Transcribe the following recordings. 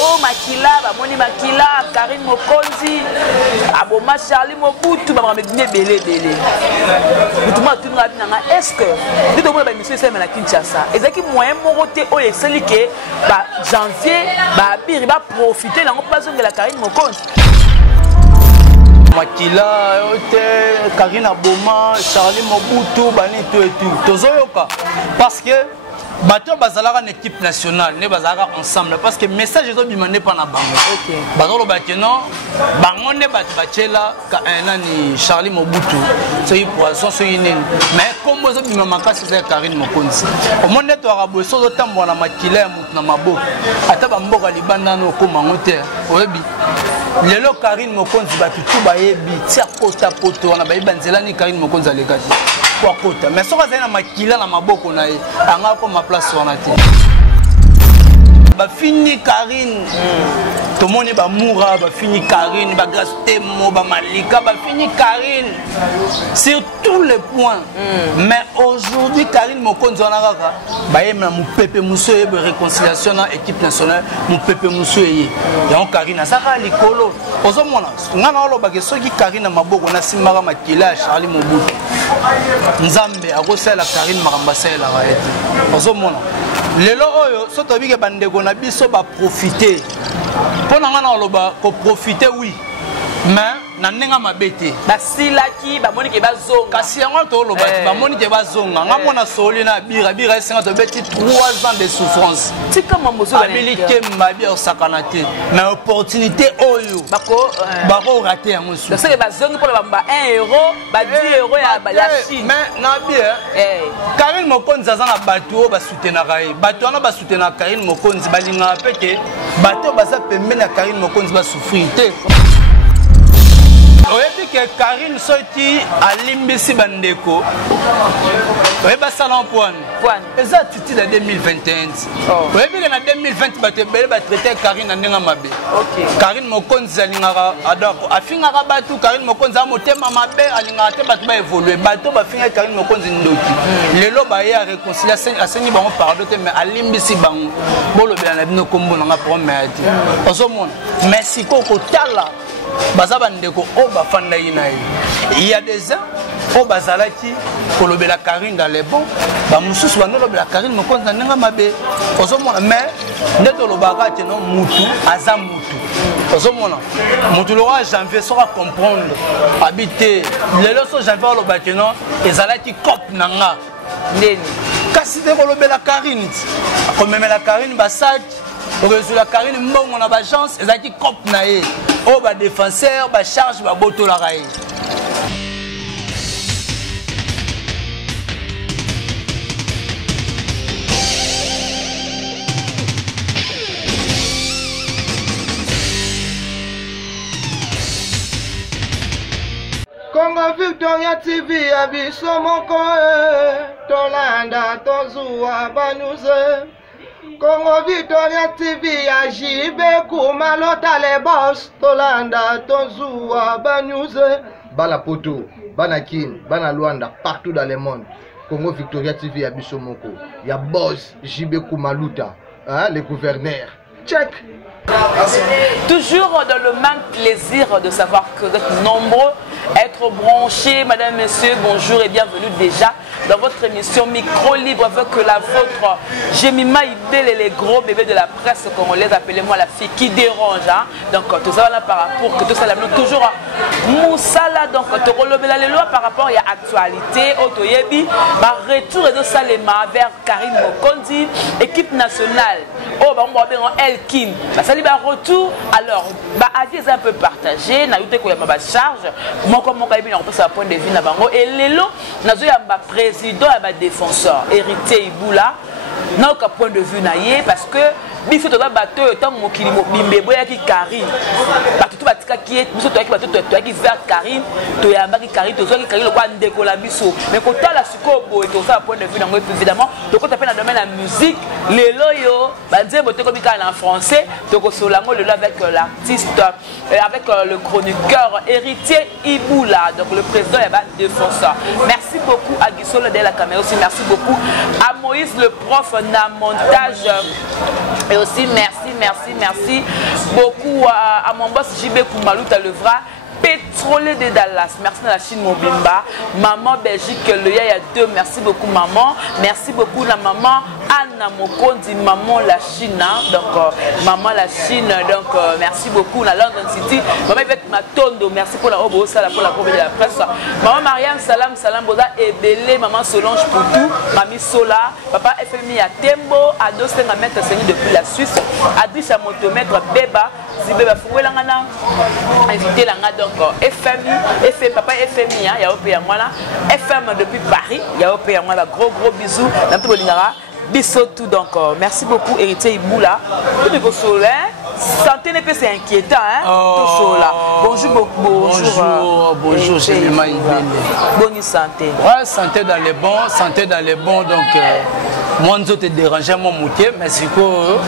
oh makila ba moni makila Karine Mokonzi aboma Charlie Mobutu ba me belé tout monde tout na est-ce que dit to ba monsieur c'est na Kinshasa ezaki moyen moroté o eseli ke ba janvier ba biri ba profiter na pas de la Karine Mokonzi makila yote Karine aboma Charlie Mobutu bani tout et tout tozoyoka parce que bato bazalaka une équipe nationale ne bazalaka ensemble parce que message ezo bimane pas na bango OK bazolo bakeno bango ne bato bachela ka nani Charlie Mobutu c'est poisson c'est une mais comme ezo bimama kasi c'est Karine Mokonzi au monde to arabo so tambo na makila ya mutu na maboko ata ba mboka libanda no ko mangote oyebi lelo Karine Mokonzi bato tout bayebi tia kota poto na bayiba nzela ni Karine Mokonzi alekati kwa kota mais soka zena makila na maboko na ye anga ko ma place wana te ba fini Karine to moni ba moura ba fini Karine ba Gastemo ba Malika ba fini Karine sur tous les points mais aujourd'hui Karine Mokonzi wana kaka ba yemna mu pepe muso ye réconciliation na équipe nationale mu pepe muso ye ya Karine saka likolo ozomona ngana oloba ke soki Karine na maboko na simaka makila Charlie Mobutu Nzambe akosala Karine makambasela raete ozomona lelo oyo soto bige bandeko na biso ba profiter pona ngana oloba ko profiter oui mais na nenga mabete basilaki bamoni ke bazonga kasi yango to oloba bamoni ke bazonga ngamona soli na bira esenga to beti 3 ans de souffrance tika mamozo abilité mabi osakana te mais opportunité oyo bako rater yango su parce que bazonga pour ba 1 euro ba 10 euros ya Chine mais na bien Karine Mokonzi azana bato ba soutenaka ye bato wana ba soutenaka Karine Mokonzi balinga peke bato baza pembeni ya Karine Mokonzi ba souffrir te oyebi ke Karine soti alimbisi bandeko oyeba salon point eza titi na 2021 oyebi ke na 2020 bato ebele batraite Karine na ndenge mabe Karine Mokonzi alingaka adako afingaka bato Karine Mokonzi amotema mabe alingaka te bato baévolue bato bafinga Karine Mokonzi ndoki lelo baye ya réconciliation asengi bango pardon te mais alimbisi bango bolobela na bino kombo nanga promesse ozomona merci koko tala bazaba ndeko o bafanda ina il y a des ans o bazalaki kolobela Karine dans les bons ba mususu banolobela Karine Mokonzi ndanga mabe ozomona mais ndeto lobaka te no mutu aza mutu ozomona mutu lo janvier sera comprendre habiter lelo so janvier lobaka no ezalaki cop nanga ndeni kasi te kolobela Karine komemela Karine basaki la Karine mbongo na ba chance ezaki cop na ye o ba défenseur ba charge ba boto la raie Congo Victoria TV abiso moko tolanda tozua banuze Congo Victoria TV ya jibe kumalota le boss tolanda tozua banyuze bala poto bana kin bana Luanda partout dans le monde Congo Victoria TV ya biso moko ya boss jibe kumaluta le gouverneur check. Toujours dans le même plaisir de savoir que vous êtes nombreux à être branchés. Madame, Messieurs, bonjour et bienvenue déjà dans votre émission Micro Libre avec la vôtre. Jemima Idel et les gros bébés de la presse congolaise, appelez-moi la fille qui dérange. Hein? Donc tout ça là par rapport que tout ça là toujours Moussala donc tu relèves les lois par rapport à l'actualité Otoyebi, par retour de Salema vers Karine Mokonzi, équipe nationale. Oh bah on va bien en Elkin. Retour, alors, avis est un peu partagé, na youte ko ya ma charge, moi comme mon cabinet on passe à point de vue na bango et lelo nazo ya ba président ya ba défenseur héritier Iboula na ka point de vue na ye parce que biso to ba bato tant mokili mobimbe boya ki Karine bato to batika ki biso to ki vers Karine to ya mbaki Karine to zo ki Karine ko ndeko la biso mais ko tala siko boy to ça point de vue nango évidemment to ko tapé dans domaine la musique lelo yo ba nzembo te ko bika en français to ko solango lelo avec l'artiste avec le chroniqueur héritier Iboula donc le président ya ba défenseur. Merci beaucoup à Gisolo de la caméra aussi, merci beaucoup à Moïse le prof na montage Et aussi merci beaucoup à mon boss JB Koumalouta Levra. Pétrolier de Dallas, merci à la Chine Mobimba, maman Belgique, le Yaya 2, merci beaucoup maman, merci beaucoup la maman Anna Mokondi, maman la Chine, donc maman la Chine, donc merci beaucoup la London City, maman Yvette Matondo, merci pour la robe au sala pour la couverte de la presse, maman Marianne Salam Boda et Belé, maman Solange Poutou, mamie Sola, papa FMI à Tembo, Ado Sengamètre Seigneur depuis la Suisse, Adricha Motomètre Beba, Zibeba Fouelangana, invité l'anga donc FMI, papa FMI, il y a OP là, FM depuis Paris, il y a OP là, gros bisous, dans tout le bisous tout donc merci beaucoup héritier Iboula, tout le soleil, santé n'est pas c'est inquiétant hein, tout là. Bonjour, j'ai mis ma bonne santé. Ouais, santé dans les bons donc moi nous te déranger mon moutier mais c'est que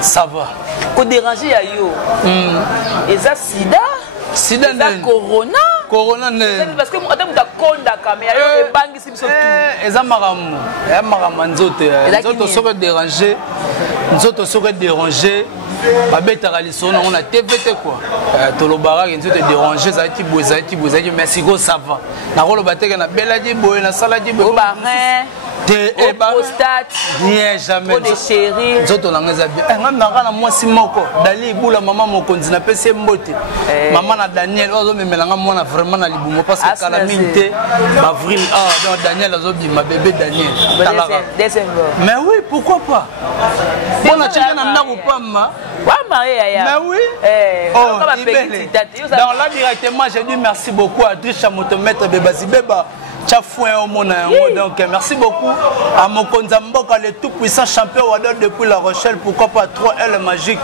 ça va. Ko déranger à yo. Et ça sida corona ne parce que moi ta konda caméra et bangi sim surtout eza maramu nzoto soko déranger babetaka liso na on a TVT quoi tolobara nzoto déranger ça ti boza mais siko ça va na koloba teke na beladi boye na saladi boye Prostate, jamais. Trop de chéri. Zoto na ngeza bien. Nga na mwasi moko. Dali ibula maman mokonzi na pese mbote. Maman na Daniel ozo memelanga mwana vraiment na libumo parce que calamité avril donc Daniel ozo bima bébé Daniel. Décembre. Mais oui, pourquoi pas? Bon na tcheka na ndako pamba. Wa marié ya. Mais oui. Donc là directement j'ai dit merci beaucoup à Trisha Motomètre Bebasi Beba. Donc merci beaucoup à Mokonza Mboka, le tout puissant champion Wadon depuis La Rochelle, pourquoi pas 3L magique,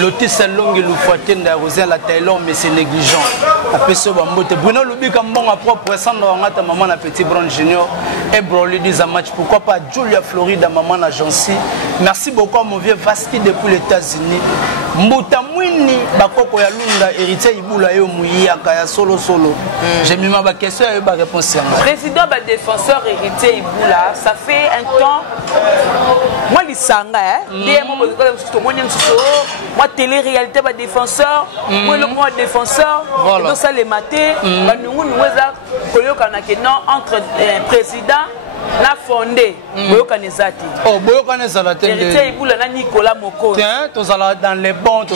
Lotus Longue, Loufoitienne, la Rosée, la Taylor, mais c'est négligent. Après ce Bambote, Bruno Loubi Kambon à propre sang dans ta maman la Petit Brown Junior et Broly dit un match, pourquoi pas Julia Florida, maman l'agence. Merci beaucoup à mon vieux Vaski depuis les États-Unis. Moutamouini, Bakoko Yalunda, héritier Iboula et Omouya, Kaya Solo. J'ai mis ma question et ma réponse. Président bah, défenseur héritier Iboula, ça fait un temps. Moi, les sangs, moi, télé-réalité, bah, défenseur, moi, le moi, défenseur, donc ça, les matés, nous, entre président. La fondé, Boyokanezati. Oh, Boyokanezati. Héritier Iboula na Nicolas Moko. Tiens, tous allons dans les bons,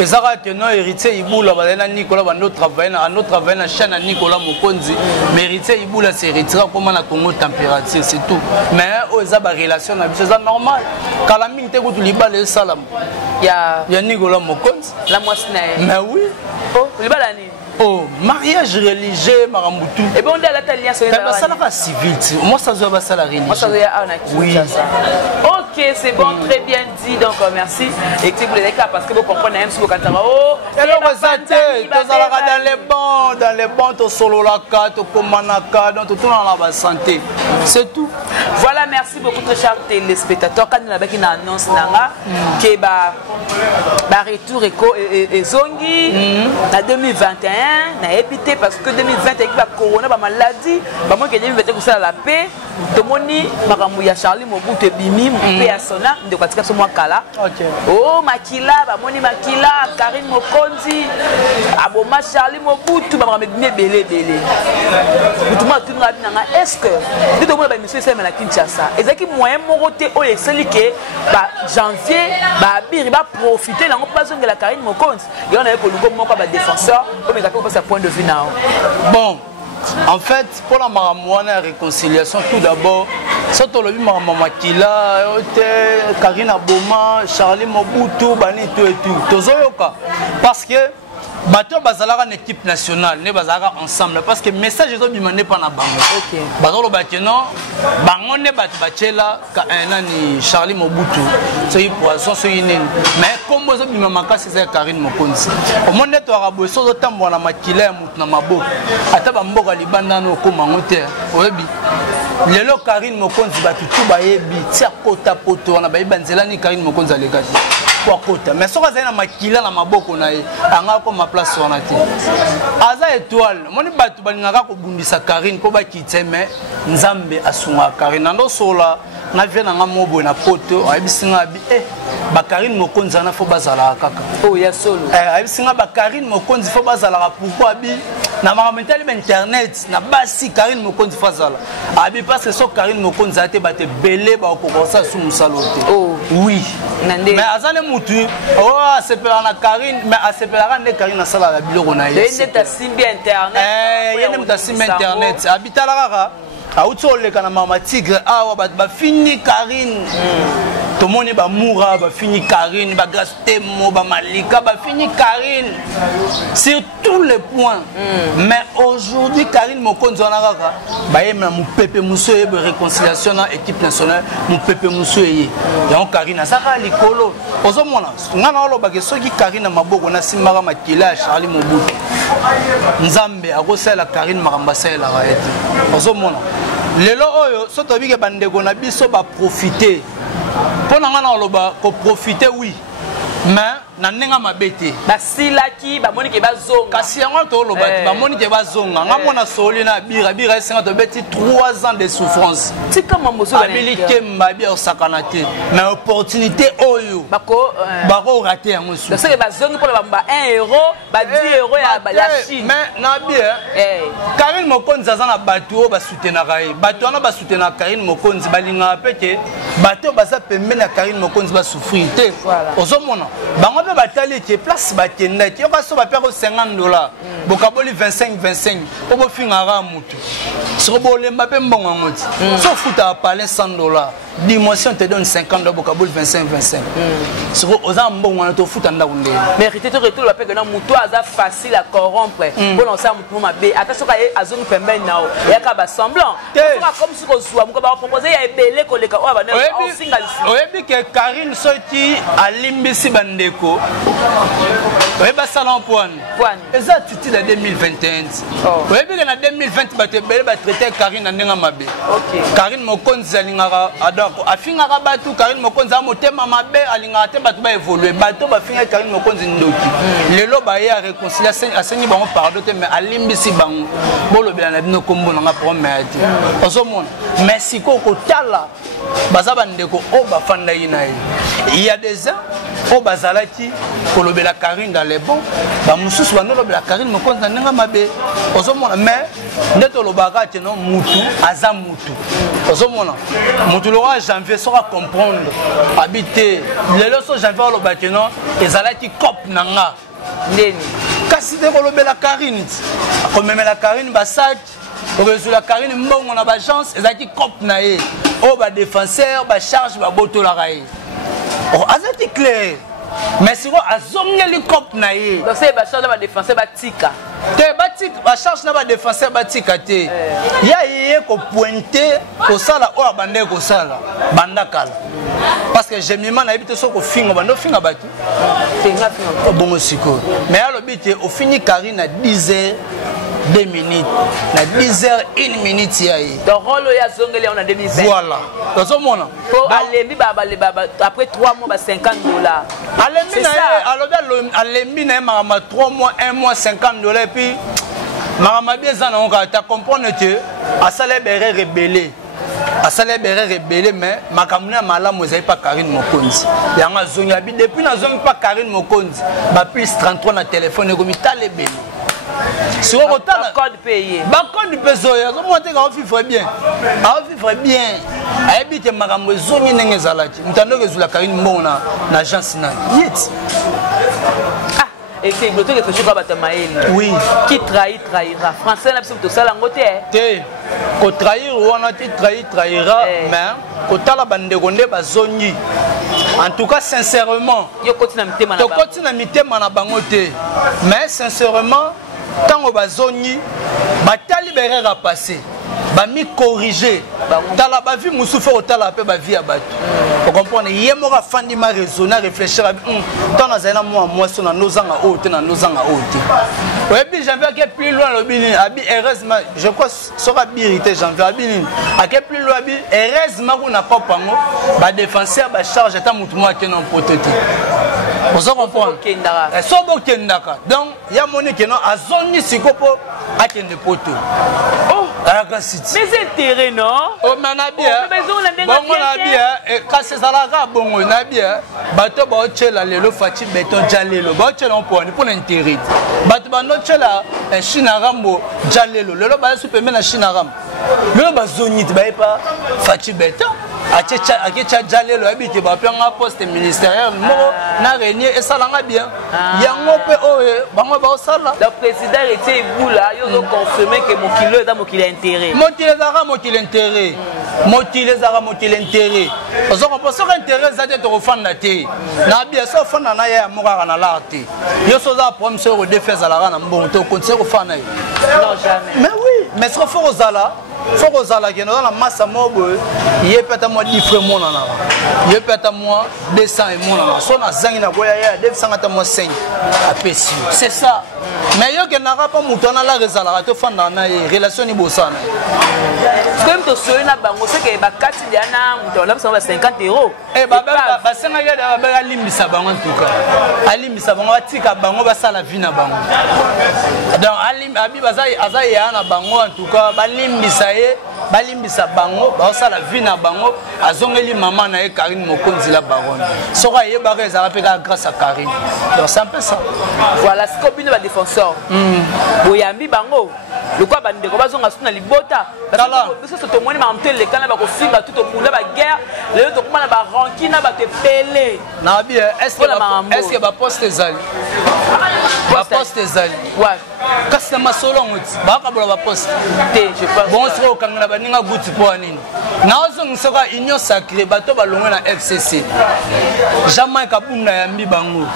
Et ça va tenir héritier Iboula, na Nicolas, à notre travail na chaîne à Nicolas Mokonzi. Mais héritier Iboula, c'est héritier comme on a Congo température, c'est tout. Mais aux a relation, c'est normal. Quand la mine te goûte liba le salam. Il y a Nicolas Mokonzi. La moissonne. Mais oui. Oh, liba la ni. Oh, mariage religieux, Maramoutou. Et bon, on a la civil. Moi, ça doit être la religion. Oui. Ok, c'est bon, très bien dit. Donc, merci. Et que vous êtes là parce que vous comprenez même si vous comptez. Oh, dans les bons, tu solo la carte, tu commanaka, donc tout dans la santé. C'est tout. Voilà, merci beaucoup, très chers téléspectateurs. Quand nous avons une annonce, que retour et Zongi, en 2021. Na épité parce que 2020 avec la corona ba maladie ba moi que 2021 ko sala la paix tomoni makambo ya Charlie Mobutu bimi paix ya sona de kwatika so moi kala oh makila ba moni makila Karine Mokonzi aboma Charlie Mobutu ba makambo belé tout moi tout na est-ce que dit to moi ba monsieur c'est na Kinshasa ezaki moyen moroté o eseli ke ba janvier ba biri ba profiter na pas zonga la Karine Mokonzi et on avait ko lungo moko ba défenseur à point de vue now. Bon, en fait, pour la maramouana réconciliation, tout d'abord, ça tu l'as vu Makila, Karine Aboma, Charlie Mobutu, Bani tout. Parce que bateau bazalaka une équipe nationale, ne bazalaka ensemble parce que message ils ont demandé pas na bango. OK. Bazalo bateno, bango ne bat batela ka nani Charlie Mobutu. C'est poisson c'est une. Mais comme ils ont bima makasi c'est Karine Mokonzi. Au monde to arabo so tambo na makila mutu na maboko. Ata ba mboka libanda no ko mangote. Oyebi. Lelo Karine Mokonzi batu tout bayebi tia kota poto na bayiba nzela ni Karine Mokonzi alekati. Mais si on a makila na maboko na ye anga ko ma place on a ti aza étoile moni batu balingaka ko bundisa Karine ko ba kiteme nzambe asunga Karine ndo sola na vie na nga mobo na poto abisinga bi Karine Mokonzi na fo bazala kaka. Oh ya solo. Abisinga Karine Mokonzi fo bazala pourquoi bi na mamentali internet na basi Karine Mokonzi fazala. Abi parce que so Karine Mokonzi ate bate belé ba ko ça sous musalote. Oh oui. Nande. Mais azane mutu oh sepela na Karine mais asepela ne Karine na sala la biloko na ye. Yende ta simbi internet. Yende ta simbi internet. Abitala kaka autoleka na mama tigre awa ba fini Karine. Tout le monde est moura, ba fini Karine, ba Gastemo, ba Malika, ba fini Karine. Sur tous les points. Mais aujourd'hui, Karine Mokonzi onaraka, ba yema mu pepe muso e réconciliation dans équipe nationale, mu pepe muso e. Donc Karine saka likolo. Ozomona, ngana olo ba soki Karine maboko na simara makila Charlie Mobutu. Nzambe akosala Karine makambasela la ete. Ozomona. Lelo oyo soto bike bandeko na biso ba profiter. Pour nous profiter, oui. Mais na nenga mabete basilaki bamoni ke bazonga kasi yango to lobati bamoni ke bazonga nga mona soli na bira esenga to beti 3 ans de souffrance tika mamoso abilike mbabi osakanate mais opportunité oyo bako raté yango su donc c'est bazonga pour ba 1 euro ba 10 euros ya Chine mais na bien Karine Mokonzi azana bato ba soutenaka ye bato wana ba soutenaka Karine Mokonzi balinga peke bato baza pembeni na Karine Mokonzi ba souffrir te ozomona bango be batali ke place bakenda ki yokaso ba peko $50 bokaboli 25 po bo fingara mutu so bo lemba pe mbongo ngoti so futa parler $100 dimension te donne $50 bokaboli 25 so oza mbongo na to futa ndako ndé mérité to retour ba peko na mutu aza facile à corrompre pour non ça mutu mabe attention ka azongi pembeni nao yaka ba semblant comme si ko zwa muko ba proposer ya ebele ko leka o ba na singa lisi oyebi ke Karine soti alimbisi bandeko oyeba salon poine eza titi de 2021 oyebi ke na 2020 bato ebele batraité Karine na ndenga mabe Karine Mokonzi alingaka adako afingaka bato Karine Mokonzi amotema mabe alingaka te bato ba évoluer bato bafinga Karine Mokonzi ndoki lelo ba ya réconciliation asengi bango pardon te mais alimbisi bango bolobela na bino kombo na nga promesse ozomona merci koko tala baza bandeko o bafanda ina il y a des ans o bazalaki kolobela Karine dans les bons ba mususu banolobela Karine Mokonzi na ndenga mabe ozomona mais ndeto lobaka te non mutu aza mutu ozomona mutu lo janvier sera comprendre habiter lelo so janvier lobaka non ezalaki cop nanga ndeni kasi de kolobela Karine komemela Karine basaki la Karine mbongo na ba chance ezalaki cop na ye o ba défenseur ba charge ba botolaka ye azati clair mais si vous azongeli cop na ye donc c'est ba charge ba défenseur ba tika te batika ba charge na ba défenseur batika te ya ye ko pointer ko sala o abande ko sala bandakala parce que j'ai mis na habité so ko finga bando finga batu finga finga bongo siko mais alobi te au fini Karine à 10h 2 minutes na 10h 1 minute yayi donc rôle ya zongeli on a 2020 voilà tozomona pour alembi baba après 3 mois ba $50 alembi na alembi na mama 3 mois 1 mois $50 et puis mama bien ça non ka ta comprendre que asale bere rebelle asale bere rebelle mais makamuna malamu ezai pas Karine Mokonzi yanga zonga bi depuis na zonga pas Karine Mokonzi ba plus 33 na téléphone ko mi talebele si on retard code payé code payé on monte ka vivre bien habite makambo zongi ndenge zalaki mutando ke zula Karine mbona na agence na yet et c'est le truc que je vois Batamaïl oui qui trahira français là c'est tout ça la ngote te ko trahir wana ti trahira mais ko tala bande gonde bazongi en tout cas sincèrement yo kotina mitema na bango to kotina mitema na bango te mais sincèrement tango bazongi batali berera passé ba mi corriger tala ba vie musufa otala pe ba vie abatu vous comprenez yemoka fandi ma raisonner réfléchir tant na zaina moi so na nozanga ote na nozanga ote ouais puis j'avais que plus loin le bini abi heureusement je crois sera birité j'envie abi à que plus loin abi heureusement qu'on a pas pango ba défenseur ba charge ta mutu moi que non protété vous comprenez so bo kendaka donc ya moni que non azoni sikopo akende poto oh Alaka City. Mais c'est intérêt, non? Oh, Manabia. Bon, Manabia. Quand c'est Zalaga, bon, Nabia. Bateau, Bachela, le Fati, Beton, Jalelo. Bachela, pour l'intérêt. Bateau, Bachela, Chinarambo, Jalelo. Le Loba, super, mais Chinaram. Le Loba, Zonit, pas Fati, Beton. Akecha Jalelo, habite, un poste ministériel. Na régné et ça l'a bien. Yango pe oe, bango ba osala. Le président était boula, ils ont confirmé que mon kilo est dans mon kilo intérêt. Mon kilo intérêt. Parce qu'on pense que intérêt ça te refond na té. Na bien ça fond na ya mora na l'arté. Yo so za problème sur le défense à la rana bon to continuer refond na. Non jamais. Mais oui, mais ce faut osala. Faut que dans la masse à moi, il y a peut-être moi 10 francs mon nana. Il y a peut-être moi 200 et mon nana. Son à Zangina Goya, 200 à moi 5 à Pessu. C'est ça. Mais il y a que n'a pas mouton à la résalara, te fond dans la relation ni bossana. Comme tu sais, na bango c'est que bakati diana mouton là ça va 50 €. Eh bah ça n'a pas de alimbisa bango en tout cas. Alimbisa bango tika bango ba sala vie na bango. Donc alim abi bazai azai ya na bango en tout cas balimbisa balimbisa bango basala vie na bango azongeli maman na Karine Mokonzi la baronne soka ye ba reza rapeka grâce à Karine. Donc c'est un peu ça. Voilà ce qu'on va défenseur. Boyambi bango le quoi bande ko bazonga suna libota parce que to moni ma mtel le kana ba ko simba tout au poulet ba guerre le to kuma na ba rankina ba te pelé na bien est-ce que ba poste zali ba poste zali ouais kasi ma solongo ba ka bola ba poste té je pense bon sero kangana ba ninga guti po anini na ozong soka union sacrée bato ba longwe na FCC jamais ka bunda ya mbi bango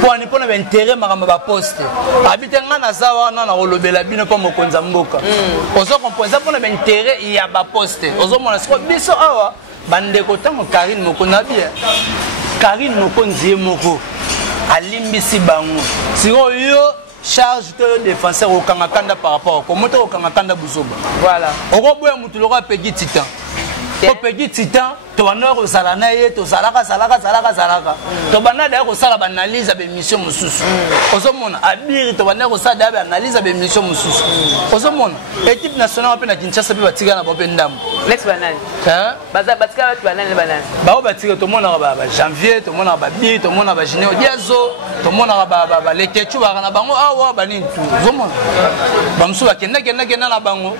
po ani pona ba intérêt makamba ba poste habite ngana zawa na kolobela bino po mokonza mboka ozo kompoza pona ba intérêt ya ba poste ozo mona siko biso awa bande ko tango Karine Mokonzi bien Karine Mokonzi moko alimbisi bango siko yo charge de défenseur au Kanakanda par rapport au moto au Kanakanda Buzoba. Voilà. Au Robo Moutulora Peggy Titan. Au Peggy Titan, tu vas nous salanaye, tu salaka. Tu vas nous faire analyse de mission Moussous. Osomon, Abir, tu vas nous faire analyse de mission Moussous. Osomon, l'équipe nationale appelle à Kinshasa puis Batiga na Bopendam. Lex banane. Hein? Batika banane banane. Bao Batiga, tout le monde a janvier, tout le monde a babi, tout le monde a Gineo Diazo, tout le monde a les Ketchou, a bango, ah, banin tout. Osomon. Bamsou, kena na bango.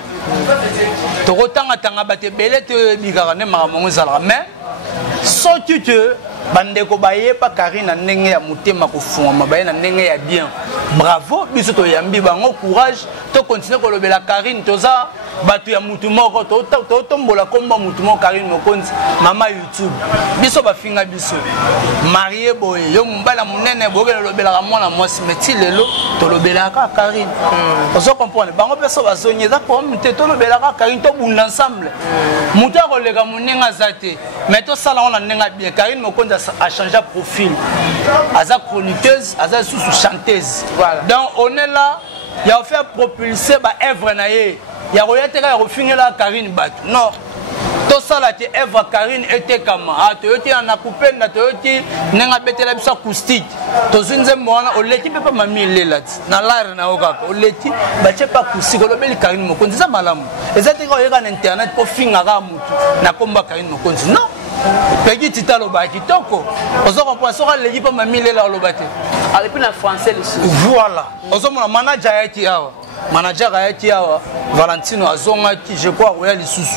Tu retanga tanga bate belé te bigarane maramongo zala. Mais, sans tu te, bandeko baye pa Karine ndenge ya mutema kufuma baye na ndenge ya bien. Bravo, biso to yambi bango courage, to continuer ko lobela Karine toza batu ya mutu moko to tombola komba mutu moko Karine Mokonzi mama YouTube. Biso ba finga biso. Marié boye yo mbala munene bogela lobela mwana mwasi meti lelo to lobela ka Karine. Ozo comprendre bango peso bazonye za ko mute to lobela ka Karine to bunda ensemble. Mutu ko lega munenga zate. Mais to sala on ndenge bien Karine Mokonzi a changé de profil. Aza chroniqueuse, aza sous chanteuse. Voilà. Donc on est là, il a fait propulser ba œuvre naie. Il y a refini la Karine bat. Non. Tout ça là c'est œuvre Karine était comme ah tu es en coupé na tu es n'enga betela bisa acoustique. To zinze mwana o leti pe pa mami lela na lar na oka o leti ba che pa acoustique lo beli Karine Mokonzi za malamu. Ezati ko yeka na internet po finga ga mutu na komba Karine Mokonzi. Non. Peggy Tita Loba Kitoko. Ozo comprend soka legi pa mami lela lobate. Ah depuis en français le sou. Voilà. Ozo mona manager yati awa. Manager yati awa Valentino azonga ki je crois roya lisusu.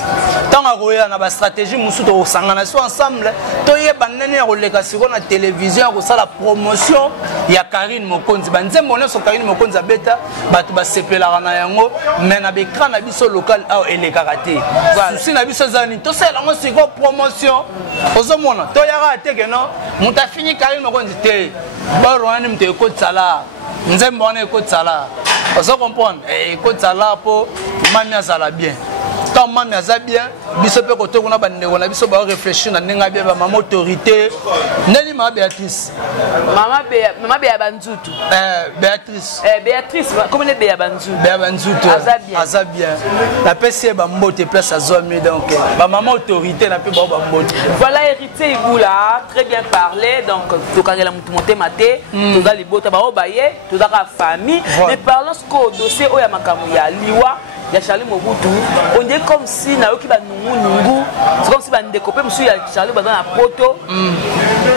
Tanga roya na ba stratégie musu to sangana so ensemble. To yeba nene ya koleka siko na télévision ko sala promotion ya Karine Mokonzi. Banzembo ne so Karine Mokonzi abeta batu ba sepela na yango mais na bekran na biso local awa eleka kate. Souci na biso zani to sala ngo siko promotion. Ozo mona to yaka teke no muta fini Karine Mokonzi te. Ba roani mte ko tsala. Nzembo ne ko tsala. Vous comprenez? Écoute ça là pour mamia ça bien. Quand mamia ça bien, biso pe koto kuna bande ona biso ba réfléchir na ninga bien ba maman autorité. Neli ma Béatrice. Maman Béa Banzutu. Béatrice. Béatrice, comment est Béa Banzutu? Béa Banzutu. Aza bien. La PC ba mbote place à zomi donc ba maman autorité na pe ba mbote. Voilà héritier Iboula, très bien parlé donc to kangela mutu monté maté, to dali bota ba obaye, to daka famille. Mais parlons ce dossier oya makamu ya liwa ya Charlie Mobutu on dirait comme si na yoki ba nungu c'est comme si ba ndekopé monsieur ya Charlie bazana na poto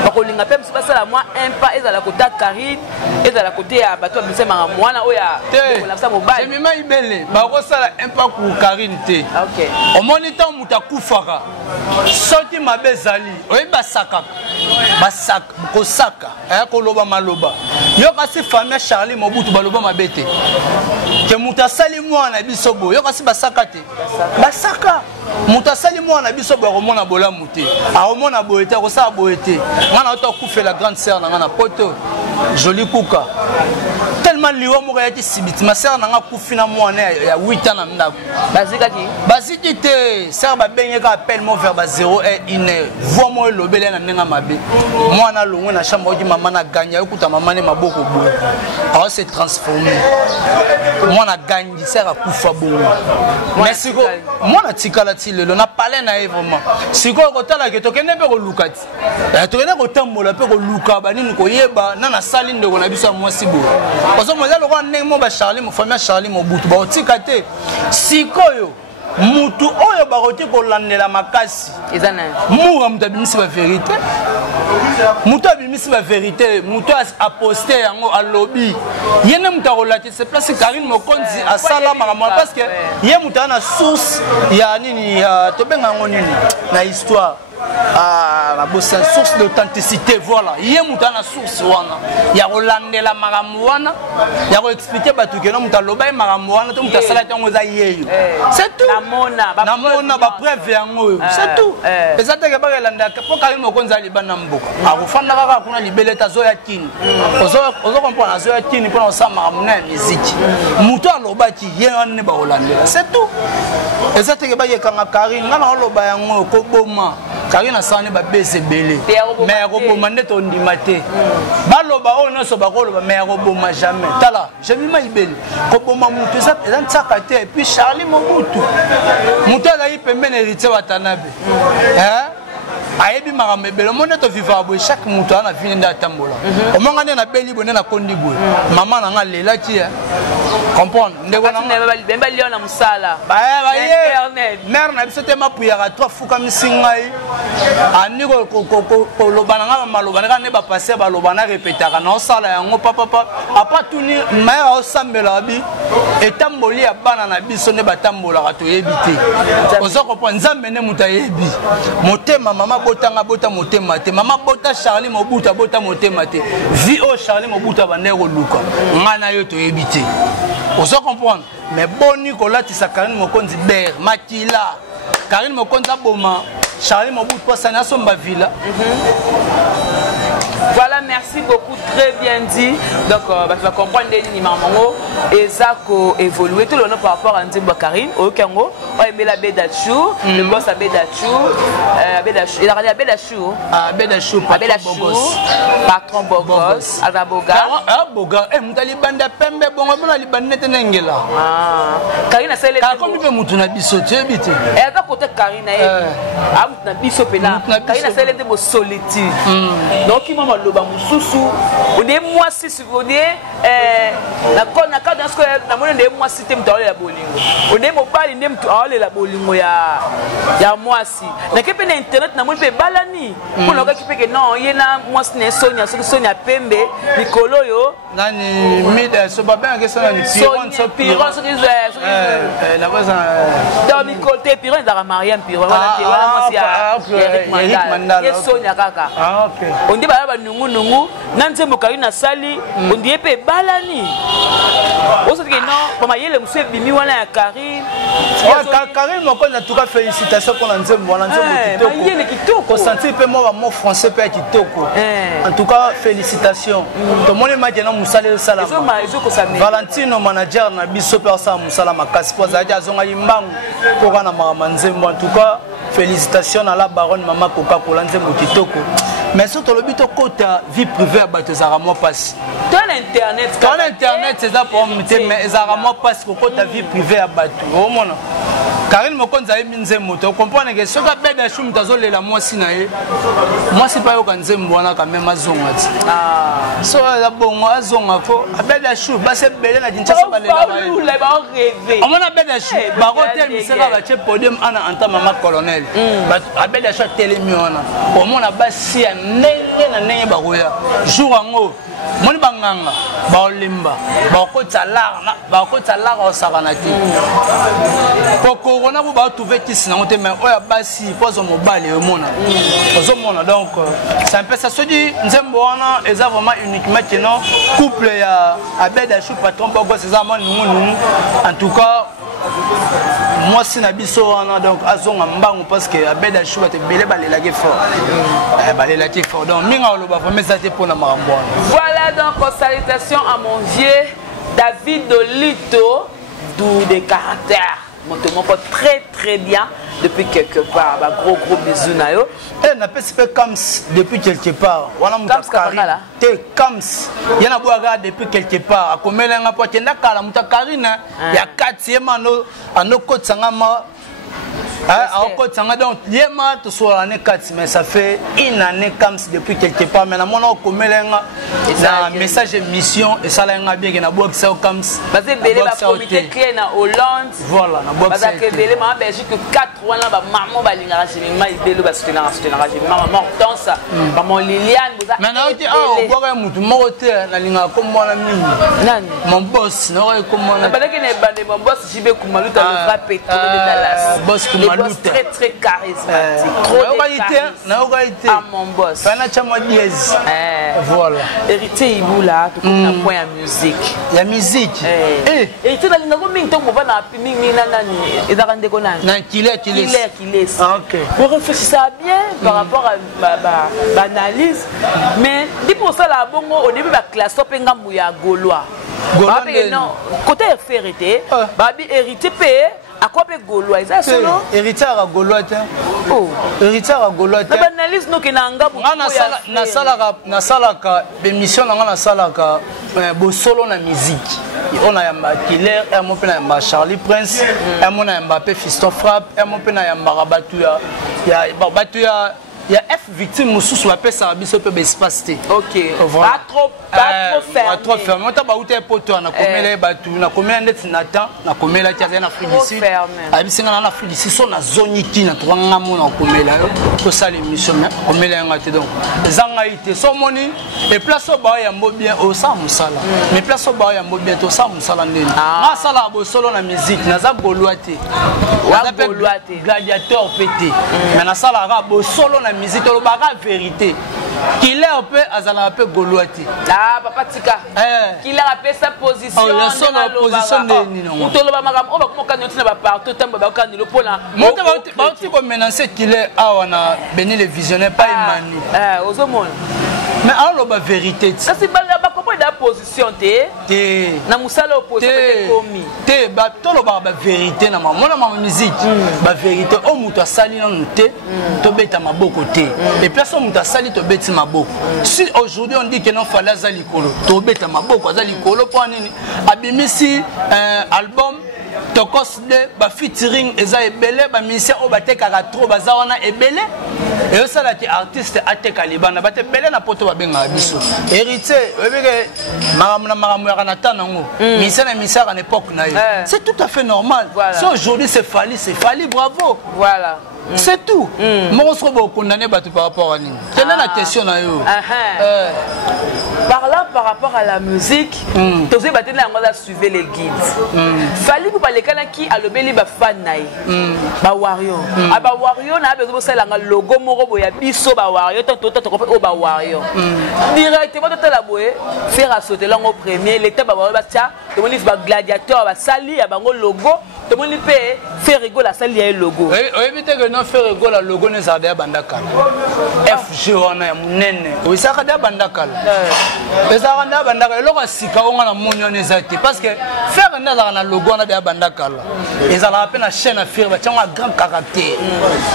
bakolinga pe monsieur basala moi un pas ezala kota Karine ezala côté ya bato bise manga mwana oya la sa mobile j'ai mima ibele ba ko sala un pas pour Karine te OK au moniteur mutakufaka soki mabezali oyeba saka basaka kosaka koloba maloba yo kasi famille Charlie Mobutu baloba mabete ke mutasali mwana biso bo yo kasi basaka te basaka mutasali mwana biso bo romona bola muté a romona boete ko sa boete ngana auto kufa la grande sœur na ngana poto joli kuka tellement liwa mo ya ti sibiti ma sœur na nga kufina mwana ya 8 ans na ndako baziki te sœur ba benye ka appel mo vers ba 0 et 1 heure voix mo lobele na ndenga mabe mwana longwe na chambre oki mama na ganya okuta mama ne maboko boye a se transformer mwana ganyi sœur akufa bongo mais siko mwana tikala ti lelo na parler na ye vraiment siko kotala ke tokende pe ko lukati tokende ko tambola pe ko luka ba nini ko yeba na sali ndeko na biso mwasi bo ozo moza lokwa ndenge mo ba Charlie mo famille Charlie Mobutu ba otika te sikoyo mutu oyo ba koti ko landela makasi ezana mura mutu abimisi ba vérité mutu abimisi ba vérité mutu a posté yango a lobby yene mutu rolati c'est place Karine Mokonzi a sala makamwa parce que ye mutu ana source ya nini to benga ngonini na histoire la bosse source d'authenticité voilà yé mutana source wana ya rolandela maramwana ya ko expliquer batu ke no mutaloba maramwana to mutasala tango za yeyo c'est tout namona ba preuve yango c'est tout ezate ke ba landa po Karine Mokonzi libana mboka akufanda kaka kuna libeleta zo ya kini ozo comprendre zo ya kini pona sa maramuna musique muto aloba ki ye wana ba rolandela c'est tout ezate ke ba yekanga Karine ngana oloba yango ko boma Karine asane ba bese belé mais roboma neto ndima te baloba o nyonso bakoloba mais roboma jamais tala jamais maibeli ko boma mutu ça tsaka te et puis Charlie Mobutu mutu azali pembeni héritier watanabe ayebi makambo ebele monde to vivre boye chaque mutu ana vini nda tambola omanga ne na beli bone na kondi boye mama na nga lela ki comprendre ndeko na bemba lio na musala ba ye mère na biso te mapuyaka 3 fuka misingai ani ko lobana nga malobana ka ne ba passer ba lobana répétaka na osala yango papa apa tuni mère osambela bi etamboli ya bana na biso ne batambola to yebite ozoko po nzambe ne muta yebi motema mama botanga bota motema te mama bota Charlie Mobutu bota motema te vi o Charlie Mobutu bandeko luka ngana yo to yebite ozo comprendre mais boni kolatisa Karine Mokonzi ber makila Karine Mokonzi aboma Charlie Mobutu pasana somba villa. Voilà, merci beaucoup, très bien dit. Donc, tu vas comprendre les numéros et ça a évolué tout le monde par rapport à Nzimba Karine, au Kango, on a la Bédachou, le boss à Bédachou, il a regardé à Bédachou. À Bédachou, patron Bogos, Azaboga. Ah, Boga, eh, Moutali Banda Pembe, bon, on a les bandettes Nengela. Ah, Karine a celle-là. Comme il veut Moutuna Bisso, tu es habité. Et à côté Karine, ah, Moutuna Bisso Pena, Karine a celle-là de solitude. Donc, il m'a loba mususu ode mwasi sivode na kona ka dans ce que na mona de mwasi te mtawale la bolingo ode mobali ne mtu awale la bolingo ya mwasi na kepe na internet na mona pe balani kuna ka kipeke non yena mwasi ne Sonia Pembe Nikolo yo nani mide so ba ben que ça ni Piron so disait la voix dans Nicole Piron da Mariam Piron voilà mwasi ya Eric Mandala Sonia kaka ah OK on dit ba nungu Nzimba Karine sali on dit pe balani on se dit non pour mayele monsieur bimi wana ya Karine Karine Mokonzi en tout cas félicitations pour Nzimba kitoko mayele kitoko sentir pe moi mon français pe kitoko en tout cas félicitations to moni majena musale sala Valentino manager na biso pe sa musala makasi po za ja zonga imbangu ko kana mama Nzimba en tout cas félicitations à la baronne maman Coca-Cola Nzimba kitoko. Mais surtout le but de vie privée à Batezara moi passe. Dans internet c'est ça pour me dire mais Ezara moi passe pour ta vie privée à Batu. Au moins Karine Mokonzi a mis Nzembo. Tu comprends que ce qu'a bête d'achou, tu as la moi si naïe. Moi c'est pas au Nzembo, on a quand même à Zongat. Ah. So la bon moi Zongako, a bête d'achou, bah c'est belle la dincha ça va les rêver. On a bête d'achou. Barotel mi sera la chef podium ana anta mama colonel. A bête d'achou télémiona. Au moins la base si a nenge na nenge baroya. Jour en haut. Moni banganga baolimba bakotsa lar osakanaki poko rona bo ba trouver kisi na ngote mais oya basi pozo mobile emona ozomona donc c'est un peu ça se dit Nzembo wana eza vraiment uniquement que non couple ya Abeda Chou patron bogo c'est ça moi en tout cas moi si na biso wana donc azonga mbangu parce que Abeda Chou te belé balelaki fort balelaki fort donc minga oloba vraiment ça te pona makambo. Voilà donc salutations à mon vieux David Dolito, doux de caractère. Mon très très bien depuis quelque part. Bah, gros bisous nayo. Eh n'a pas fait comme depuis quelque part. Voilà mon Karine. Te comme il y en a boire depuis quelque part. A comme elle n'a pas tenu kala mon Karine. Il y a 4e ano ano côte sangama. Donc, mais ça fait une année comme depuis quelque part. Mais un message émission et ça l'a bien na box ça comme parce que comité créé na Hollande. Voilà, na box. Parce que belé ma Belgique 4 ans là ba maman ba linga chimima ibelo ba soutenir maman Mortance maman Liliane boza. Mais na oti ah boka mutu moko te na linga comme moi na mimi. Nani? Mon boss, na comme moi na. Parce que ne bande mon boss Jibe Kumaluta le vrai pétrole de Dallas. Boss très très charismatique. Trop de charisme. Ah mon boss. Voilà. Héritier Iboula, tout comme un point à musique. La musique. Héritier dans l'ingo minto mo bana mingi nani ezarande konana. Na kile. Ah OK. On réfléchit ça bien par rapport à ma analyse mais 10% la bongo au début ba classe op ngambu ya Gaulois. Non, côté hérité, babi héritier payé à quoi peut Gaulois ça solo héritier à Gaulois oh héritier à Gaulois na analyse no kenanga bu na salaka émission na salaka bo solo na musique on a yamba Killer et mon pena yamba Charlie Prince et mon yamba Fiston Frappe et mon pena yamba Rabatuya il y a F victime mususu appelle ça biso pe espace t. OK. Pas trop fermé. Trop fermé. On t'a ba outé poto na komela batu na komela net Nathan na komela tia na Afrique du Sud. Abi singa na Afrique du Sud so na zone ki na twanga mona komela yo to sala émission na komela ngate donc. Zanga ité so moni et place au ba ya mbobien au sa musala. Mais place au ba ya mbobien to sa musala ndeni. Na sala bo solo na musique na za Gauloité. Wa Gauloité. Gladiateur pété. Mais na sala ra bo solo na musique to ba vérité. Killer peu azala peu Gauloité. Ah papa tika. Killer a fait sa position. La seule opposition de Nino. Ou to lo ba magam o ba ko kan yotina ba partout temba ba kan lo pona. Monte ba ti ko menacer Killer awana Béni le visionnaire pas Imani. Ozomon. Mais alors la vérité. Ça c'est ba ko da position te. Na musala opposition te komi. Te ba to lo ba vérité na mona ma musique. Ba vérité o muto asali na nute to beta maboko te. Et personne muto asali to beti maboko. Si aujourd'hui on dit que non fallait azali kolo to beta maboko azali kolo po nini abimisi album tokos de ba featuring eza ebele ba musicien o batekaka trop baza wana ebele et ça là qui artiste ateka libana bate bele na poto ba benga biso héritier obeke maramuna ya kanata nango musicien na musicien à l'époque na c'est tout à fait normal. Si aujourd'hui c'est Fally bravo. Voilà. C'est tout. Moi, on se retrouve condamné par rapport à nous. Quelle est la question là? Par rapport à la musique, tous les bâtiments ont suivi les guides. Fallait pour parler qui a le bel ba fan naï. Ba Wario. Ah ba Wario na besoin de ça la logo moro boya biso ba Wario tant au ba Wario. Directement de la boye faire sauter l'angle premier l'état ba Wario ba tia de mon livre ba gladiateur ba sali ya bango logo de mon livre faire rigoler la sali ya logo. Évitez que non faire rigoler la logo ne ça bandakala. FG wana ya munene. Oui ça ka bandakala. Ça ka bandakala lo ka sika onga na monyo ne zati parce que faire na logo na bandakala. Ils allaient à peine à chaîne à faire un grand caractère.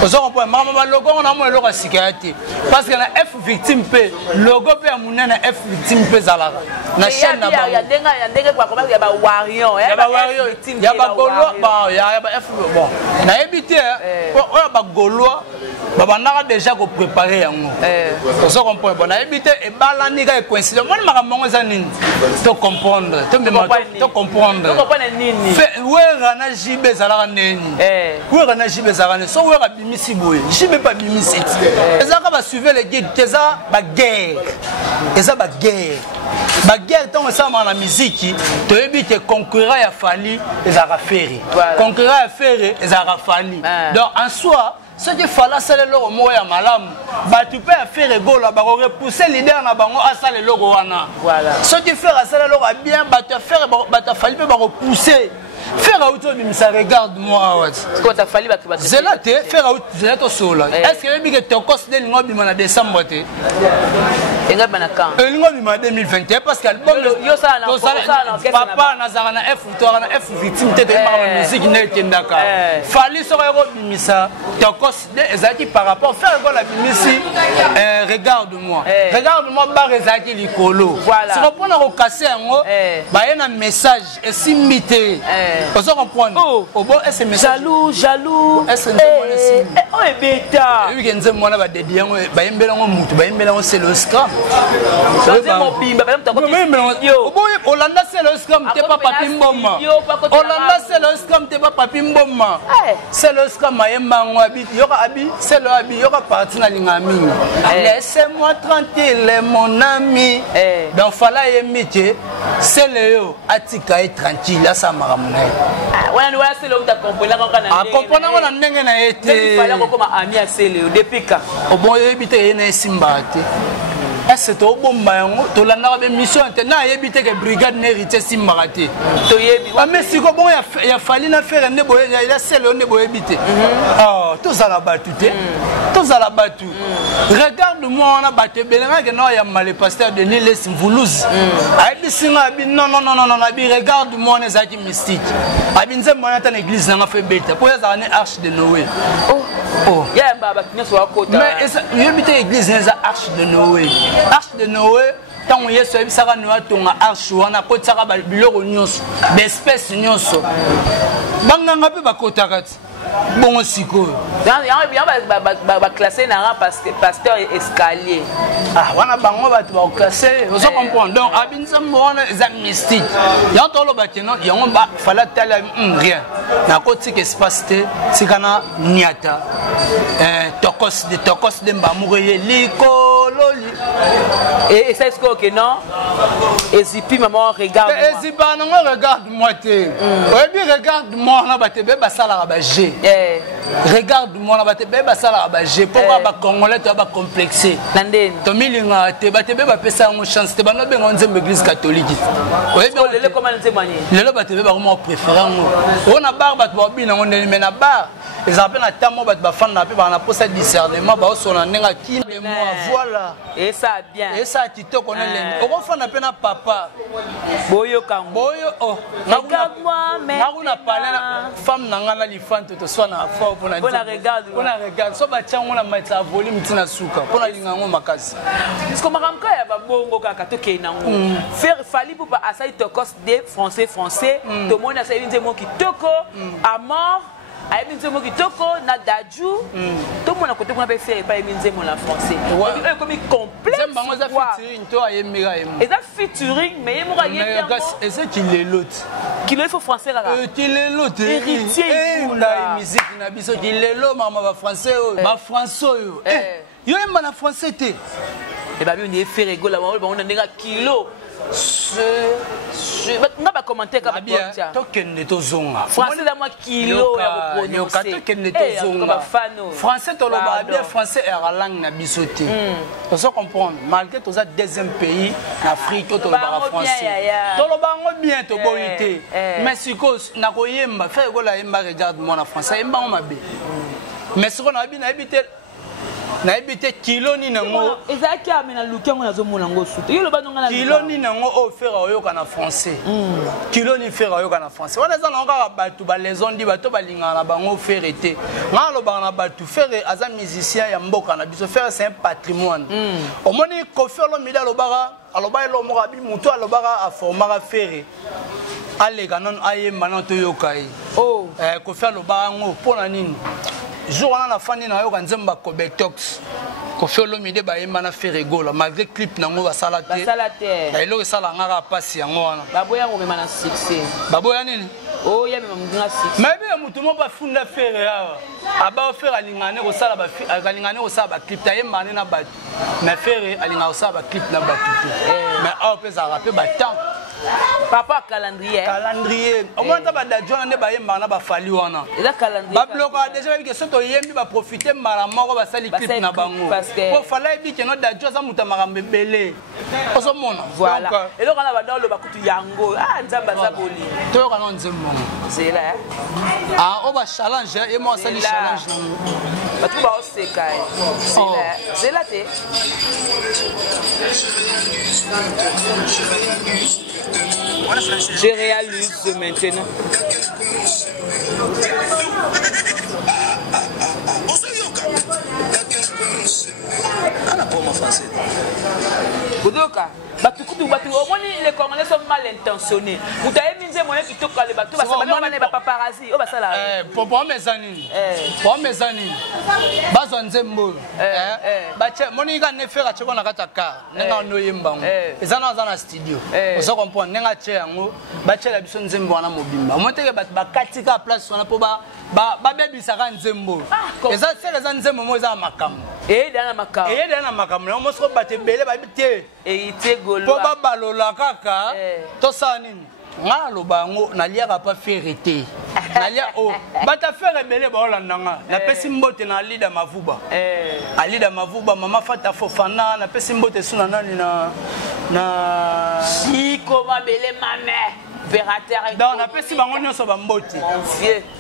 Aux autres points, maman logo on a moins logo à sécurité parce que la F victime peut logo peut amener la F victime peut zala. La chaîne là-bas. Il y a des quoi comment il y a ba Wario, il y a ba Gaulois, il y a ba F bon nayebi te oyo bagaulois babandaka déjà kopréparer yango ozo comprendre bon nayebi te ebalani ka coïncidence moni makambo yango eza nini to comprendre to comprendre wera na jibe ezalaka neni wera na jibe ezalaka neni so wera bimisi boye jibe pa bimisi ezalaka basuive le guide eza baguerre eza baguerre ntango esalama na miziki toyebi ke concurrent ya fali ezalaka fere concurrent ya fere ezalaka fali donc en soi ce qui fallait asala eloko moko ya malamu bato mpe ya fere egola bakorepouse lider na bango asala eloko wana ce qui fere asala eloko ya bien bato ya fere bato ya fali mpe bakopousse faire out obimisa regarde moi zela te faire out zela tosola est ce que yebi ke tokos de lingo bima na décembre te elingo bima 2021 parce que album papa nazaka na f toaka na f victime te toyebaka na musique nde etendaka fali soko ekobimisa tokos de ezalaki par rapport faire ekola bimisi regarde moi bar ezalaki likolo soko mpona kokase yango baye na message esimbi te ozo comprendre est-ce jaloux est-ce beta oui que nzembo wana ba dedi yango bayembela ngo mutu bayembela ngo c'est le scam Olanda c'est le scam te pas papi mboma Olanda c'est le scam te pas papi mboma c'est le scam mayemba ngo abi yoka abi c'est le abi yoka parti na lingami laissez-moi tranquille mon ami donc fala yemite c'est le yo atika et tranquille là ça maramuna wana c'est l'homme t'a compris comprendre na ndenge na été fala ko comme ami à c'est le depuis quand bon yebite yena simba te est-ce que bomba yango to landa ba mission na yebite ke brigade n'hérité simba te to yebi mais siko bon ya fali na faire ne boye ya c'est le ne boye bite to za la batu te to za la batu regarde-moi on a battu belenga que non ya mal pasteur de Lille Simvoulouz abi singa abi non abi regarde-moi on ezaki mystique abi nzembo na ta église na fait bête pour ya ne arche de Noé ya baba kinyo wa kota mais yebite église na arche de Noé arche de Noé tant yesu ebisaka Noé tonga arche wana kotsaka biloko nyonso d'espèce nyonso banganga pe bakotaka bon sikoyo ba classer na pasteur escalier wana bango bato ba classer vous comprenez donc abinzambo wana eza mystique yanto lo bateno yango ba fala tala rien na koti que espace te sikana niata tokos de mbamure likololi et c'est ce que non ezipi maman regarde moi ezipa non regarde moi te oyebi regarde moi na batebe basala ba G regarde-moi na bate beba sala ba G pourquoi ba congolais to ba complexé nandeni to milinga te bate beba pesa ngo chance te bana benga nzembe église catholique oyebi lele comment nzemani lele bate beba ko mo préférer ngo ona bar bat ba bina ngo ndeni mena bar les appels à tamo bat ba fan na pe ba na posa discernement ba osona nenga ki de moi voilà et ça bien et ça tito connaît lengo oko fan na pe na papa boyo kango boyo regarde-moi mais na parler femme nanga na lifante to soit na fort pour na regarde so ba tiango na maitsa volume tina suka pour na linga ngo makasi parce que makamka ya ba bongo kaka to ke nango faire fali pour pas asai tokos de français to mona sa yinze mo kitoko à mort ayebi nzembo kitoko na daju to mona kote kuna pe faire pas yebi nzembo na français et comme complexe nzembo za featuring to ayemira yemo et ça featuring mais yemo ka yebi yango et c'est qu'il est l'autre qu'il faut français là qu'il est l'autre héritier la musique na biso qu'il est l'homme ma français ba français yo yemba na français te et ba bi on est fait rigoler ba on a ndenga kilo nga ba commenter ka bien tokende tozonga français da moi kilo ya prononcer tokende tozonga français to loba bien français est la langue na bisoté on se comprendre malgré tous ça deuxième pays en Afrique to loba français to loba ngo bien to boité mais siko na koyemba faire ko la yemba regarde moi na français yemba on mabe mais siko na bien habiter na ebite kilo ni nango ezaki amena lukango nazo mona ngo sute yo loba nonga na kilo ni nango o fera oyoka na français kilo ni fera oyoka na français wana za nonga batu ba les on dit bato balinga na bango ferete nga loba na batu fere aza musicien ya mboka na biso fere c'est un patrimoine au moni ko fero mida lobara aloba elo mo abi muto alobara a formara fere alega non ayemba non to yokai Oh. Kofi aloba ngo pona nini. Jour wana na fani na yo kanzemba Kobetox. Kofi Olomide ba yemba na faire rigola malgré clip nango ba sala te. Ba sala te. Ba ilo sala ngaka pasi yango wana. Baboya ko mema na succès. Baboya nini? Oh ya mema mnga succès. Mais bien mutu mo ba funda faire ya. Aba faire alingane ko sala ba alingane ko sala ba clip ta yemba na ba. Mais faire alinga ko sala ba clip na ba tout. Mais a pesa rapper ba temps. Papa calendrier. Calendrier. Au moins ta ba dadjona ne ba yemba na ba fali wana. Eza calendrier. Ba bloka déjà que soto yembi ba profiter mara moko ba sali clip na bango. Pour fala bi que no dadjo za muta makambe belé. Oso mona. Voilà. Et donc on a ba dans le bakutu yango. Ah nzamba za boli. To ka non nzembo. C'est là. Ah on va challenge et moi sali challenge. Ba tu ba oseka. C'est là. C'est là té. Je réalise maintenant. Boudoka, au moins les Congolais sont mal intentionnés. Vous avez mis des moyens qui toquent les bateaux, parce que les paparazzi, pour mes amis, pour mes amis, Bazon Zembo, Monica ne fait que na kataka, n'a noyemba, ils en ont dans studio. Vous comprenez, n'a tchéango, Bachel Abison Zembo na mobimba. Moi te ba katika place on a pas ba baby saka Zembo. Et ça c'est les Nzembo mo za makam. Et dans makam. Et dans makam, on m'a trop battu belé ba bité. Et il golo. Po ba balola kaka, to sa nini. Nga loba ngo naliaka pa ferité. Nalia o bata faire belé ba olandanga. Na pesi mbote na Alida Mavuba. Alida Mavuba mama Fata Fofana na pesi mbote suna nani na si koma belé mame. Donc na pesi bango nyonso ba mbote.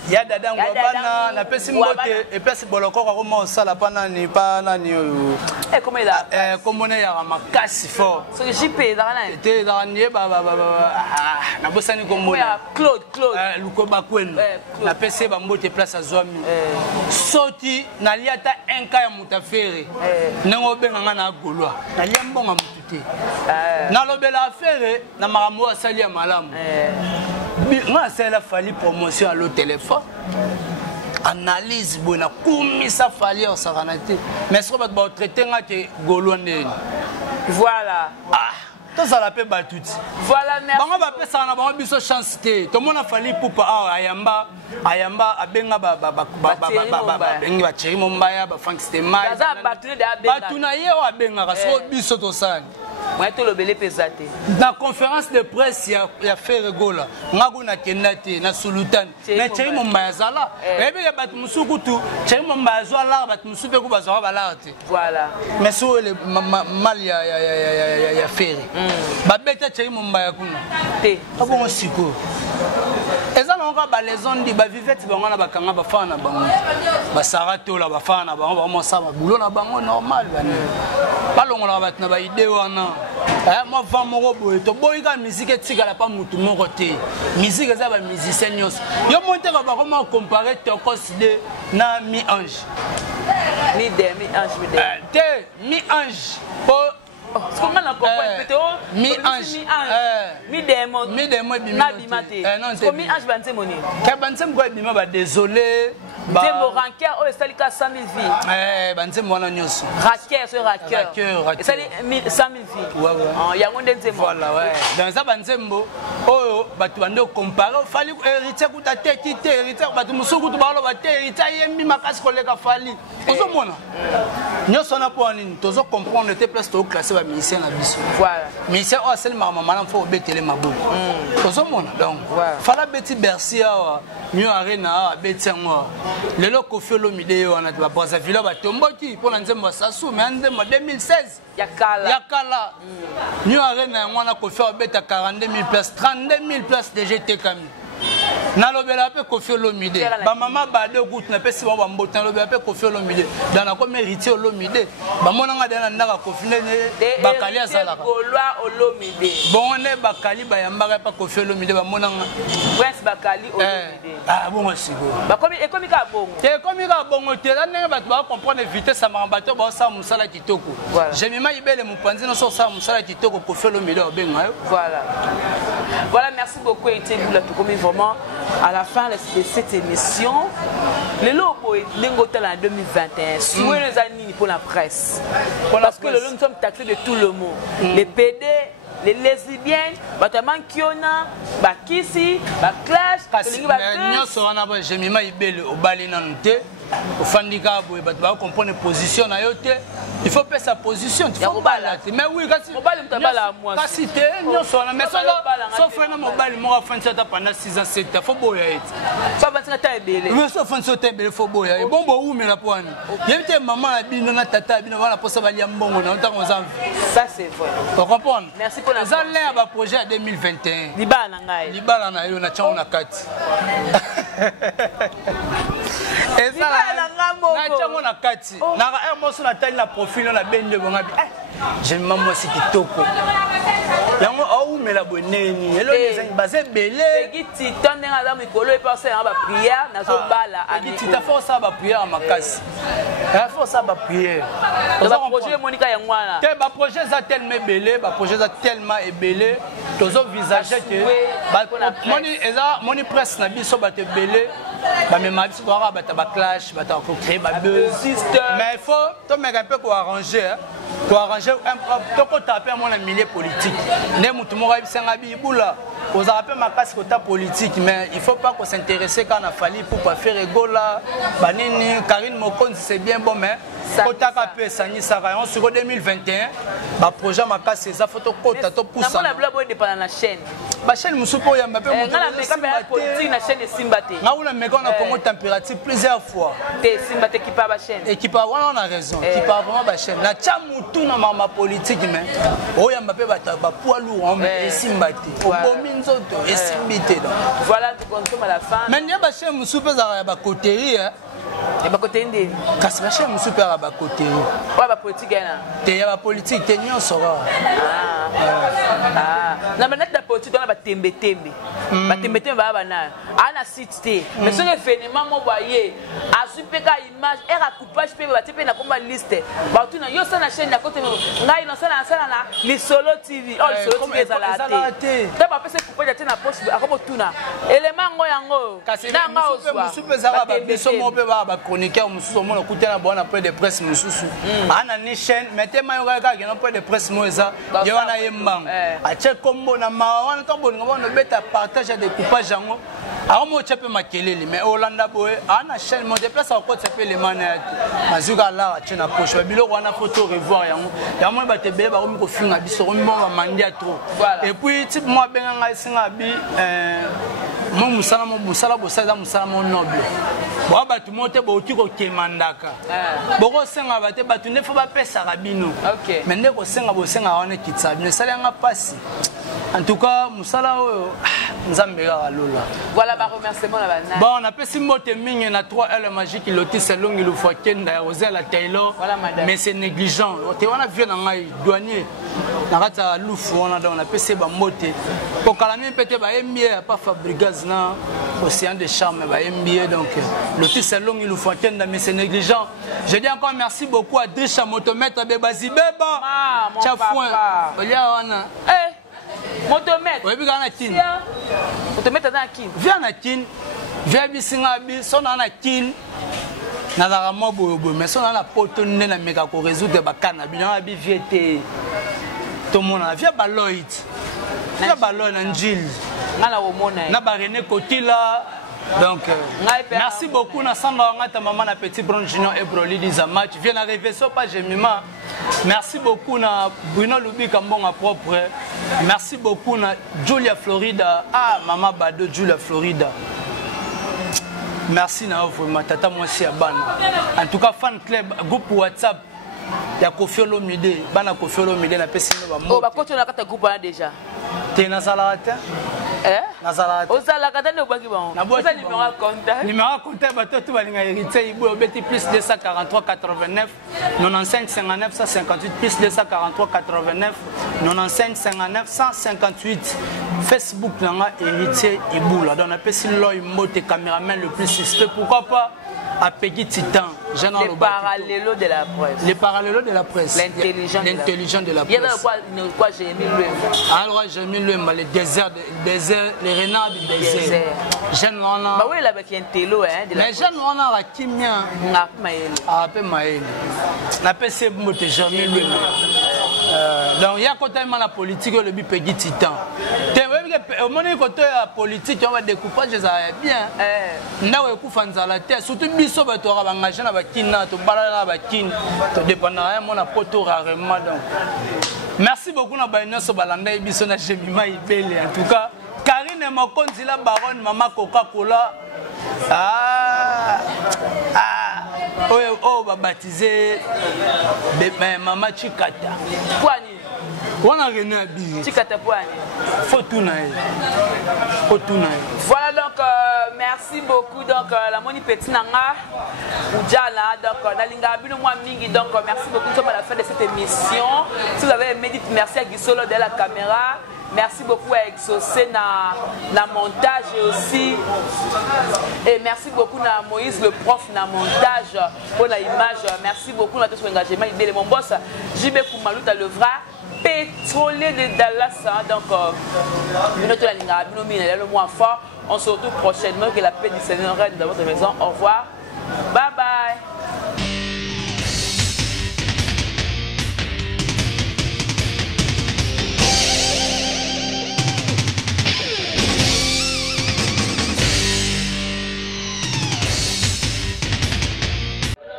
Ya dada ngobana na pesi mbote et pesi boloko ko mo sala pa nani oyo. Comment il a comment on ya makasi fort. So JP dans la te dans nie ba na bosani ko mona. Claude luko bakwenu. Na pesi ba mbote place azwami. Soti na liata enka ya mutafere. Nengo benga na golwa. Na liambonga mutute. Na lobela affaire na makambo asali ya malamu. Moi, c'est la fallu promotion à l'autre téléphone. Analyse, bon, comme ça fallait en saranité. Mais ce que vous traitez, c'est Goloné. Voilà. Ah, tout ça la paix battu. Voilà, merci. On va faire ça, on va faire chance. Tout le monde a fallu pour Ayamba, Abenga, Chiri Mombaya, Frank Stemay. Batuna Yeo Abenga, so bisoto san. La conférence de presse, il y a fait rigola. Ngaguna Kenati, na Sultan, na Chiri Mombaya Zala. Et bien, il y a Batumusukutu, Chiri Mombaya Zala, Batumusuku Bazara Balati. Voilà. Mais sur le mal, il y a fait. Babeta Chiri Mombaya Kuna. Pas bon siko. Et ça, on va les zones de Bavivette, on va bakanga bafana bango. Basarato la bafana bango, vraiment ça va boulot la bango normal. Pas long on va battre na ba idée wana. Moi va mon robot, to boyga musique etika la pas mutu mon côté. Musique ça ba musicien nyos. Yo monter va comment comparer Tokos de na mi ange. Mi ange. Te mi ange. Comment on comprend mi-ange mi-démon mi-démon non c'est mi-ange banté moni kabansem quoi bima ba désolé ba démon ranker o estalika 100 000 vies bansem wana nyonso racker esali 100 000 vies ouais yango ndenzemo voilà ouais dans ça bansembo oyo batu bande comparer fali héritier kuta teti héritier batu musuku to balo ba héritier yembi makasi koleka fali ozomona nyonso na po nini tozo comprendre te place to classer ba musicien na biso voilà musicien o sel mama malam fo betele maboko ozomona donc fala beti Bercy awa New Arena beti ngo lelo Koffi Olomide wana ba Brazzaville ba tomboti pour na nzembo sasu mais nzembo 2016 yakala New Arena ngwana Koffi beta 42 000 places 32 000 places de GT Kami na lobela pe Koffi Olomide ba mama ba de gout na pesi ba mbote na lobela pe Koffi Olomide dans la comme héritier Olomide ba monanga dana ndaka Koffi ne bakali azalaka Golwa Olomide bon ne bakali ba yambaka pa Koffi Olomide ba monanga Prince Bakali Olomide ah bon sigo ba komi ka bongo te komi ka bongo te la ndenge ba ba comprendre vitesse sa bato ba sa musala kitoko j'ai mima ibele mupanzi no so sa musala kitoko Koffi Olomide obenga voilà Voilà, merci beaucoup Héritier Boula Toukoumi, vraiment à la fin de cette émission. Le logo est en 2021. Souhait les années pour la presse. Parce que nous sommes taxés de tout le monde. Les PD, les lesbiennes, Bataman Kiona, Bakisi, Baklash, il faut faire sa position. Il faut pas mais oui, sauf que mobile moi fin ça pendant 6 ans 7 ans faut boyer. Ça va être belé. Mais sauf fin ça belé faut boyer. Bon où mais la poine. Il y a maman la bino na tata bino voilà pour ça va mbongo na temps aux enfants. Ça c'est vrai. Tu comprends? Merci pour la ça l'air ba projet à 2021. Libala ngai. Libala na yo na chao na kati. Et ça na chao na kati. Na un morceau na taille na profil na bende bonga bi. J'aime maman si kitoko. Yango au mais la boneni. Elo les basé belé. Giti tande nga mikolo e passer en ba prière na zo bala ani. Giti ta force ba prière makasi. La force ba prière. Ba projet Monica yangwana. Te ba projet za tellement belé, ba projet za tellement belé. Tozo visager que ba moni eza moni presse na biso ba te belé. Ba me ma biso ba ba clash, ba ta ko créer ba buzz. Mais il faut to me un peu pour arranger pour arranger un peu taper mon milieu politique. Ne mutu mo ba bisenga bi bula. Aux rappels ma casse côté politique, mais il ne faut pas qu'on s'intéresse quand on a fallu pour pas faire Egola, Banini, Karine Mokonzi, c'est bien bon, mais côté KP, Sani Sarayon, sur 2021, le projet ma casse, c'est ça, photo côté, tout pour ça. On a blabla de pendant la chaîne. La chaîne, nous sommes pas politique, la chaîne est Simbate. On a mis en température plusieurs fois. C'est Simbate qui parle la chaîne. Et qui parle, on a raison, qui parle vraiment la chaîne. La Tchamoutou, dans ma politique, mais oh, il y a un poids lourd, mais Simbate. Voilà, tu consommes à la fin. Mais il y a des choses qui sont côté. Et bah côté indé. Parce que les choses sont pas côté. Ouais, bah politique là. Il y a la politique, il y a sora. Ah. Na manette la politique on a ba tembe tembe. Ba tembe tembe ba na. Ana cité. Mais ce événement mo voyé, a supeka image et à coupage pe ba tepe na komba liste. Ba tu na yo ça na chaîne na côté ngai na ça na les solo TV. Oh les solo TV za la té. Ta ba pese coupage na poste akobo tuna. Élément ngo yango. Na nga oswa. Musupe za ba biso mo pe ba chroniqueur mususu mo na kutela bona point de presse mususu. Ana ni chaîne mettez mayo ka na point de presse mo eza. Yo wana yembango. A che kombo na ma wana to bolinga bona beta partage de coupage yango. Alors moi tu peux makelele mais Hollanda boy ana chaîne mo déplace encore tu peux les manettes. Mazuka la tena poche bilo wana photo revoir yango. Yango ba te beba ko finga biso ko mbo mandia trop. Et puis type moi benga ngai singa bi mo musala bosala musala mo noble. Bo ba tu monte bo ti ko kemandaka. Bo ko senga ba te ba tu ne faut pas pesa rabino. OK. Mais ne ko senga bo senga wana kitsabi ne sala nga pasi. En tout cas, musala oyo nzambe ga lola. Voilà ba remerciement la bana. Bon, on appelle Simote Mingi na 3L magique lotis selon il faut kenda ya Rosella Taylor. Voilà madame. Mais c'est négligent. Tu wana vient na ngai douanier. Na rata lufu on a appelé ba moté. Pour calmer peut-être ba MBA pas Fabregas na Océan de Charme ba MBA donc lotis selon il faut kenda mais c'est négligent. Je dis encore merci beaucoup à Drisha Motomètre Bebazi Beba. Papa. Olia wana. Motomètre. Oui, bien na kin. Motomètre na kin. Viens na kin. Viens bisinga bi son na kin. Na la mo bobo mais son na poto na meka ko résoudre ba kana bi na bi viete. Tout monde a via baloid. Via baloid na njil. Na o mona. Na ba René Kotila. Donc merci beaucoup na sanga ngata maman na petit Brown Junior et Broly des match vient arriver sur page Mima. Merci beaucoup na Bruno Lubika mbonga propre. Merci beaucoup na Julia Florida. Ah maman Bado Julia Florida. Merci na vraiment tata moi si abana. En tout cas fan club groupe WhatsApp ya Kofi Olomide bana Kofi Olomide na pesi ba mo. Oh ba koto na kata groupe déjà. Tena salata. Nazala. Osala katane obaki bango. Osa numéro compte. Numéro compte bato tu balinga héritier ibo obeti plus 243 89 95 59 158 plus 243 89 95 59 158 Facebook nanga héritier ibula. Donc on appelle si l'oeil moté caméraman le plus suspect pourquoi pas à Peggy Titan. Les parallélos de la presse. Les parallélos de la presse. L'intelligent de la presse. Il y a quoi j'ai mis le alors j'ai mis le les déserts, les renards du désert. Jeune Wana. Bah oui, là avec un télo hein. Mais jeune Wana a qui mien. Ah peu maël. La PC moté jamais le. Donc il y a côté la politique le but Peggy Titan. Au moment côté la politique on va découpage ça bien. Ndawe kufanza la terre surtout biso ba to ba engagé na ba kina to bala na ba kin to dépendant mon poto rarement donc. Merci beaucoup na ba nyonso balanda biso na Jemima Ibele en tout cas Karine Mokonzi la baronne maman Coca-Cola oh baptisé maman Chikata Poani on a René Abi Chikata Poani Fortunae voilà donc merci beaucoup donc la moni petit nanga Oudjala donc nalinga bino moi mingi donc merci beaucoup nous sommes à la fin de cette émission si vous avez aimé dites merci à Gisolo de la caméra. Merci beaucoup à Exaucé na montage et aussi et merci beaucoup à Moïse le prof na montage pour la image. Merci beaucoup à tous engagement il mon boss JB Koumalouta le vrai pétrolier de Dallas donc le mois fort. On se retrouve prochainement que la paix du Seigneur règne dans votre maison. Au revoir. Bye bye.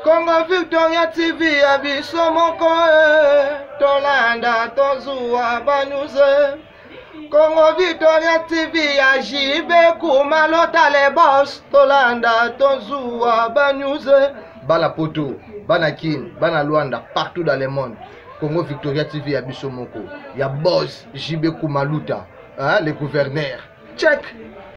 Congo Victoria TV abiso moko tolanda tozua banuze Congo Victoria TV ajibe kumalota le boss tolanda tozua banuze bala poto bana kin bana Luanda partout dans le monde Congo Victoria TV abiso moko ya boss jibe kumaluta hein, le gouverneur check